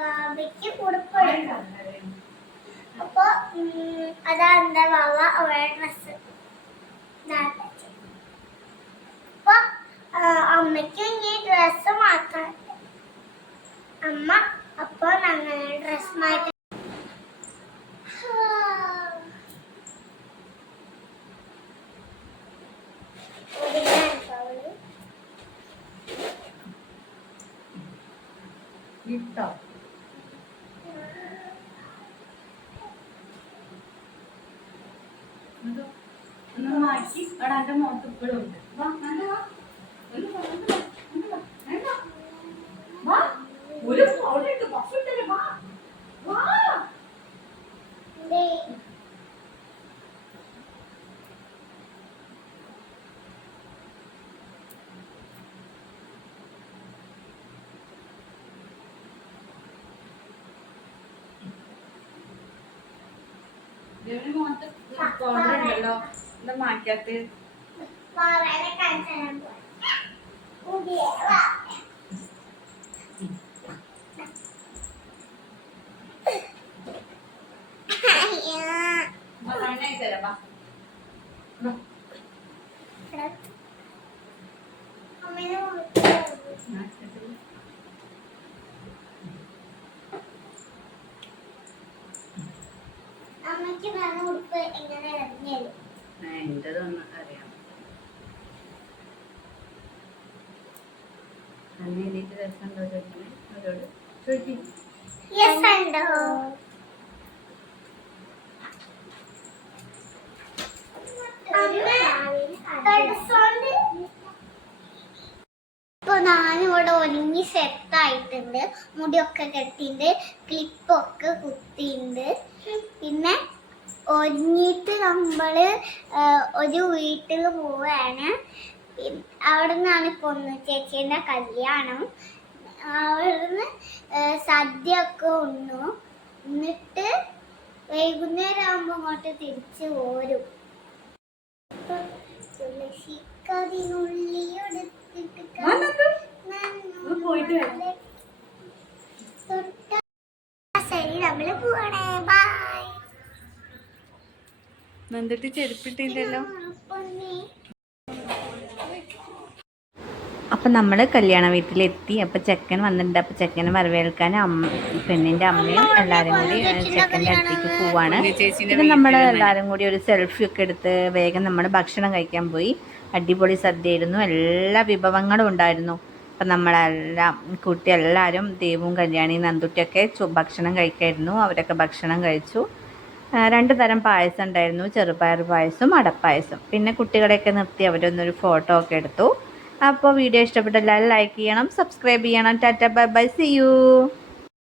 വാവയ്ക്ക് ഉടുപ്പെടുക്കും. അപ്പൊ അതാ എന്താ വാവ അവളുടെ ഡ്രസ്സ്. അപ്പൊ അമ്മയ്ക്ക് ഇനി ഡ്രസ്സ് മാറ്റാണ്ട് അമ്മ അപ്പൊ ഞങ്ങൾ ഡ്രസ് മാറ്റി. ഇട്ടോ ഒന്ന് മാറ്റി അവിടെ എൻ്റെ മോത്ത് ഇപ്പോഴും ഉണ്ട്. ഒരു അവിടെ ഉണ്ട് ബസ് ഇട്ടല്ലേ വാ വാ. മോത്ത് പൗഡർ ഉണ്ടല്ലോ എന്താ മാറ്റാത്ത? അമ്മയ്ക്ക് നല്ല ഉടുപ്പ് എങ്ങനെ ഇറങ്ങിയത് എന്റേതൊന്ന് അറിയാം. അന്ന് എനിക്ക് രസമുണ്ടോ ചോദിക്കണേ അവരോട് ചോദിക്കും. ഇപ്പൊ ഞാനിവിടെ ഒരുങ്ങി സെറ്റായിട്ടുണ്ട്. മുടിയൊക്കെ കെട്ടിണ്ട്, ക്ലിപ്പൊക്കെ കുത്തിണ്ട്. പിന്നെ ഒരുങ്ങിയിട്ട് നമ്മള് ഒരു വീട്ടിൽ പോവാണ്. അവിടെ നിന്നാണ് പൊന്നു ചേച്ചീൻ്റെ കല്യാണം. അവിടുന്ന് സദ്യ ഒക്കെ ഉണ്ണു. എന്നിട്ട് വൈകുന്നേരം ആകുമ്പോൾ അങ്ങോട്ട് തിരിച്ചു പോരും. ശരി നമ്മള് പോവാണേ. ബൈ. നന്ദിട്ട് ചെരുപ്പിട്ടില്ലല്ലോ. അപ്പം നമ്മൾ കല്യാണ വീട്ടിലെത്തി. അപ്പം ചെക്കൻ വന്നിട്ടുണ്ട്. അപ്പം ചെക്കനെ വരവേൽക്കാൻ പെണ്ണിൻ്റെ അമ്മയും എല്ലാവരും കൂടി ചെക്കൻ്റെ അടുത്തേക്ക് പോവാണ്. പിന്നെ നമ്മൾ എല്ലാവരും കൂടി ഒരു സെൽഫി ഒക്കെ എടുത്ത് വേഗം നമ്മൾ ഭക്ഷണം കഴിക്കാൻ പോയി. അടിപൊളി സദ്യയായിരുന്നു, എല്ലാ വിഭവങ്ങളും ഉണ്ടായിരുന്നു. അപ്പം നമ്മളെല്ലാം കുട്ടി എല്ലാവരും ദേവും കല്യാണി നന്ദുട്ടിയൊക്കെ ഭക്ഷണം കഴിക്കായിരുന്നു. അവരൊക്കെ ഭക്ഷണം കഴിച്ചു. 2 തരം പായസം ഉണ്ടായിരുന്നു, ചെറുപയർ പായസം, അടപ്പായസം. പിന്നെ കുട്ടികളെയൊക്കെ നിർത്തി അവരൊന്നൊരു ഫോട്ടോ ഒക്കെ എടുത്തു. അപ്പോൾ വീഡിയോ ഇഷ്ടപ്പെട്ടെല്ലാവരും ലൈക്ക് ചെയ്യണം, സബ്സ്ക്രൈബ് ചെയ്യണം. Tata bye bye, see U.